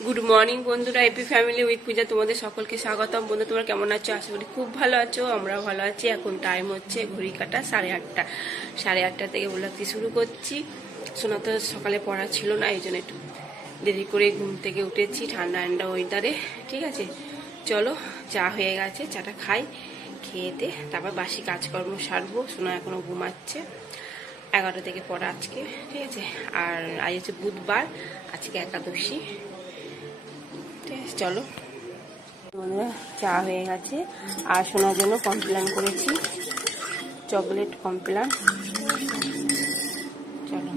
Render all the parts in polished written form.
Good morning বন্ধুরা, AP family with পূজা তোমাদের সকলকে স্বাগতম। বন্ধু তোমরা কেমন আছো? আশা করি খুব ভালো আছো, আমরাও ভালো আছি। এখন টাইম হচ্ছে ঘড়ি কাটা 8:30। 8:30 থেকে ব্লগটি শুরু করছি। শোনা তো সকালে পড়া ছিল না, এই জন্য একটু দেরি করে ঘুম থেকে উঠেছি ঠান্ডা ঠান্ডা ওয়েদারে। ঠিক আছে, চলো চা হয়ে গেছে, চাটা খাই, খেয়েতে তারপর বাসি কাজকর্ম সারবো। শোনা এখনো ঘুমাচ্ছে। 11টা থেকে পড়া আজকে, ঠিক আছে। আর আজ হচ্ছে বুধবার, আজকে একাদশী। চলো বন্ধুরা, চা হয়ে গেছে আর শোনার জন্য কমপ্লেন করেছি, চকলেট কমপ্লেন। চলো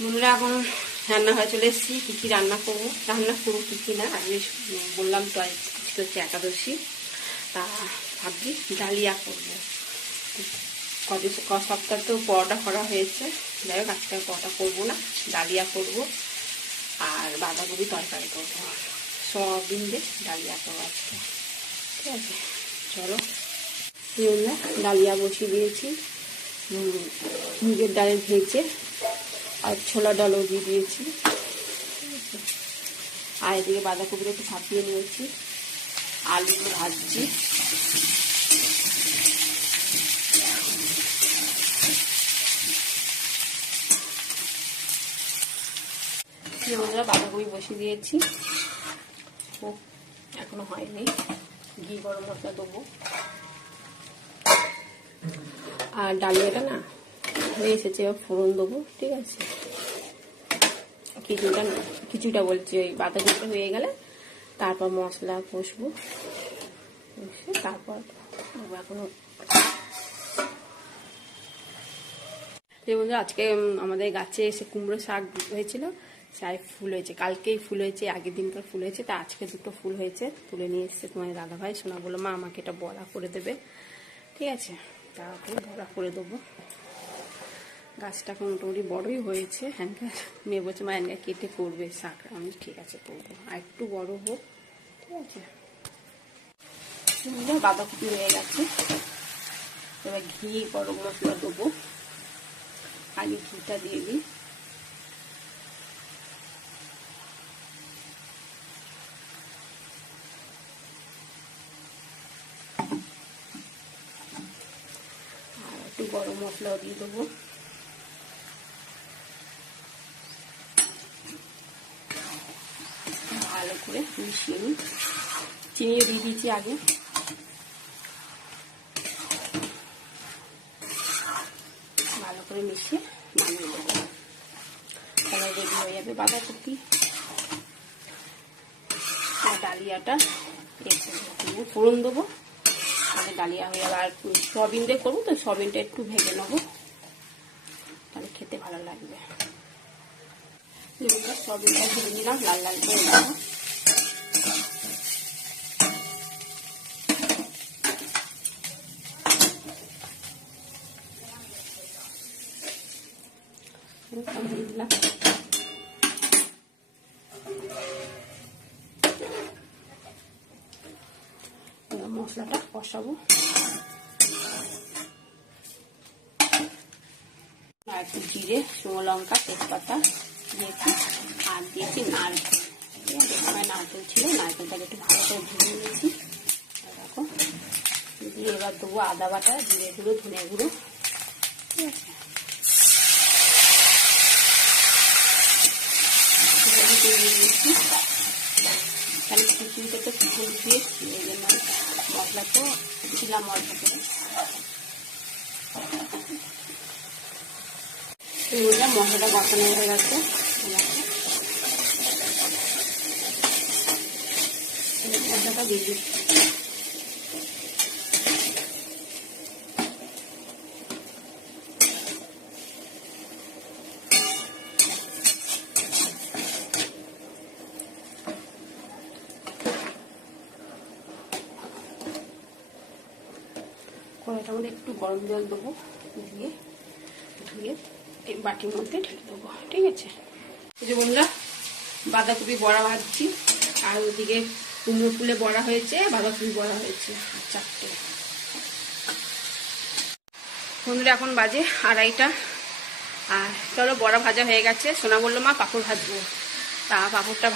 বন্ধুরা, এখন রান্না হয়ে চলে এসেছি। কী কী রান্না করবো কী কী না, আমি বললাম তো আজকে হচ্ছে একাদশী, তা ভাবছি ডালিয়া করবো। ক সপ্তাহ তো পরোটা করা হয়েছে, যাই হোক আজকে পরোটা করবো না, ডালিয়া করবো আর বাঁধাকপি তরকারি করবো, সয়াবিন দিয়ে ডালিয়া করবো আজকে। ঠিক আছে, চলো। ডালিয়া বসিয়ে দিয়েছি, মুগের ডালের ভেজে আর ছোলা ডালও দিয়ে দিয়েছি। আর এদিকে বাঁধাকপিটা একটু ছাপিয়ে নিয়েছি, আলুগুলো ভাজছি। বাঁধাকপি বসিয়ে দিয়েছি, এখনো হয়নি। ঘি গরম মশলা দেবো আর ডালিয়াটা না হয়ে এসেছে, এবার ফোড়ন দেবো। ঠিক আছে, কিছুটা বলছি, ওই বাঁধাকপিটা হয়ে গেলে তারপর মশলা কষবো, তারপর এখনো। বন্ধুরা, আজকে আমাদের গাছে এসে কুমড়ো শাক হয়েছিল, শাক ফুল হয়েছে, কালকেই ফুল হয়েছে, আগের দিনকার ফুল হয়েছে, তা আজকে দুটো ফুল হয়েছে, তুলে নিয়ে এসছে তোমার দাদা ভাই। শোনা বললো মা আমাকে এটা বড়া করে দেবে। ঠিক আছে, তারপরে বড়া করে দেবো। গাছটা এখন মোটামুটি বড়ই হয়েছে। হ্যানকা মেয়ে বলছে মা হ্যানকা কেটে করবে শাক, আমি ঠিক আছে করবো, আর একটু বড় হোক। ঠিক আছে, বাঁধাকপি হয়ে গেছে, এবার ঘি গরম মশলা দেবো। আগে ঘিটা দিয়ে দিই, আর একটু গরম মশলাও দিয়ে দেবো। ভালো করে মিশিয়ে নিই, চিনিও দিয়ে দিয়েছি আগে। ভালো করে মিশিয়ে নামিয়ে দেবো, তাহলে রেডি হয়ে যাবে বাঁধাকপি আর ডালিয়াটা। ফোড়ন দেবো, তাহলে ডালিয়া হয়ে যাবে। আর সয়াবিন দিয়ে করবো তো, সয়াবিনটা একটু ভেজে নেবো, তাহলে খেতে ভালো লাগবে। সয়াবিনটা ভেজে নিলাম লাল লাল করে দেবো। দিলাম মশলাটা কষাবো, আর একটু জিরে, শুকনো লঙ্কা, তেজপাতা দিয়েছি, আর দিয়েছি নারকেল। ঠিক আছে, সময় নারকেল ছিল, নারকেলটাকে একটু ভালো করে ভেজে নিয়েছি। দেখো, দিয়ে এবার দেবো আদা বাটা, জিরে গুঁড়ো, ধনে গুঁড়ো। ঠিক আছে, তাহলে খিচুড়িটা তো ফুল দিয়েছি, এই জন্য মশলা তো দিলাম অল্প করে। মশলাটা বসানো হয়ে গেছে, মশলাটা দিয়ে দিচ্ছি। কড়াইটার মধ্যে একটু গরম জল দেবো, দিয়ে ধুয়ে এই বাটির মধ্যে ঢেলে দেবো। ঠিক আছে, এই যে বন্ধুরা, বাঁধাকপি বড়া ভাজছি, আর ওদিকে কুমড়ো ফুলে বড়া হয়েছে, বাঁধাকপি বড়া হয়েছে, 4টে। বন্ধুরা, এখন বাজে 2:30। আর চলো, বড়া ভাজা হয়ে গেছে। সোনা বললো মা পাঁপড় ভাজবো, তা পাঁপড়টা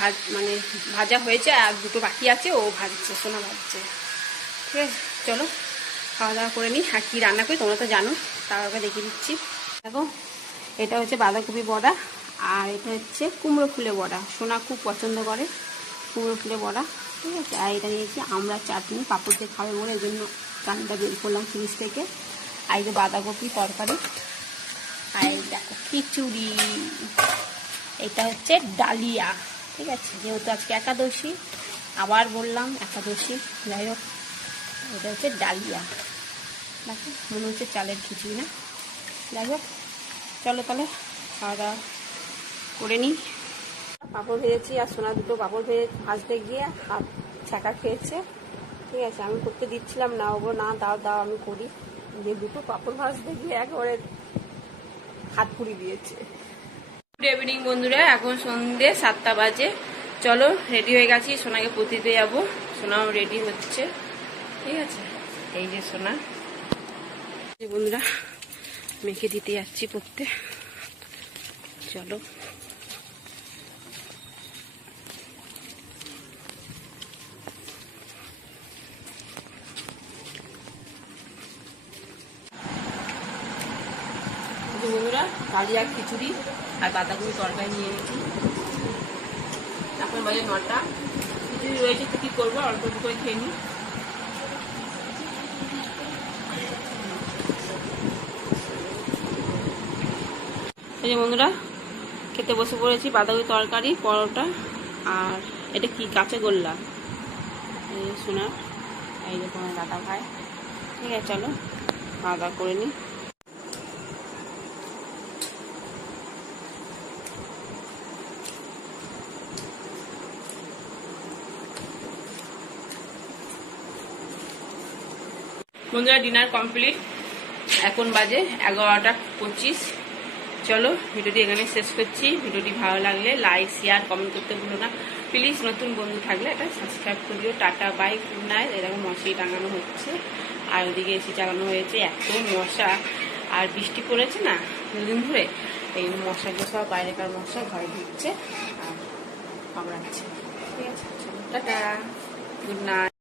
ভাজা হয়েছে, আর দুটো বাকি আছে, ও ভাজছে, সোনা ভাজছে। ঠিক আছে, চলো খাওয়া দাওয়া করে নিই। আর কী রান্না করি তোমরা তো জানো, তার আগে দেখিয়ে দিচ্ছি। দেখো, এটা হচ্ছে বাঁধাকপি বড়া, আর এটা হচ্ছে কুমড়ো ফুলে বড়া। সোনা খুব পছন্দ করে কুমড়ো ফুলে বড়া। ঠিক আছে, আর এটা নিয়েছি আমরা চাটনি, পাঁপড় দিয়ে খাবে বলে এই জন্য চাটনিটা বের করলাম ফ্রিজ থেকে। আর এই যে বাঁধাকপি তরকারি, আর এই দেখো খিচুড়ি, এটা হচ্ছে ডালিয়া। ঠিক আছে, যেহেতু আজকে একাদশী, আবার বললাম একাদশী, যাই হোক এটা হচ্ছে ডালিয়া। দেখো মনে হচ্ছে চালের খিচুড়ি না, যাই হোক চলো তাহলে খাওয়া দাওয়া করে নিই। পাঁপড় ভেজেছি, আর সোনা দুটো পাঁপড় ভাজতে গিয়ে হাত ছ্যাঁকা খেয়েছে। ঠিক আছে, আমি করতে দিচ্ছিলাম না, ওগো না দাও দাও আমি করি, যে দুটো পাঁপড় ভাজতে গিয়ে একবারে হাত পুড়ি দিয়েছে। গুড ইভিনিং বন্ধুরা, এখন সন্ধ্যে 7টা বাজে। চলো রেডি হয়ে গেছি, সোনাকে পতিতে যাবো, সোনাও রেডি হচ্ছে। ঠিক আছে, এই যে সোনা বন্ধুরা, মেখে দিতে যাচ্ছি পড়তে। চলো বন্ধুরা, ডালিয়া খিচুড়ি আর বাঁধাকপি তরকারি নিয়ে নিচ্ছি। এখন বাজে 9টা, খিচুড়ি রয়েছে তো কি করবো, অল্প অল্প করে খেয়ে নিই। এই যে বন্ধুরা, খেতে বসে পড়েছি, বাঁধাকপি তরকারি, পরোটা, আর এটা কি কাঁচা গোল্লা, এই শোনা, এই যে তোমার দাদা ভাই। ঠিক আছে, চলো খাওয়া দাওয়া করে নিই। বন্ধুরা, ডিনার কমপ্লিট, এখন বাজে 11টা 25। চলো ভিডিওটি এখানে শেষ করছি। ভিডিওটি ভালো লাগলে লাইক শেয়ার কমেন্ট করতে ভুলো না প্লিজ। নতুন বন্ধু থাকলে এটা সাবস্ক্রাইব করিও। Tata bye, good night. এরকম মশারি টাঙানো হচ্ছে, আর ওদিকে এসি চালানো হয়েছে। এত মশা, আর বৃষ্টি পড়েছে না দুদিন ধরে, এই মশাগুলো সব বাইরেকার মশা ঘরে ঢুকছে আর কামড়াচ্ছে। ঠিক আছে, চলো টাটা, গুড নাইট।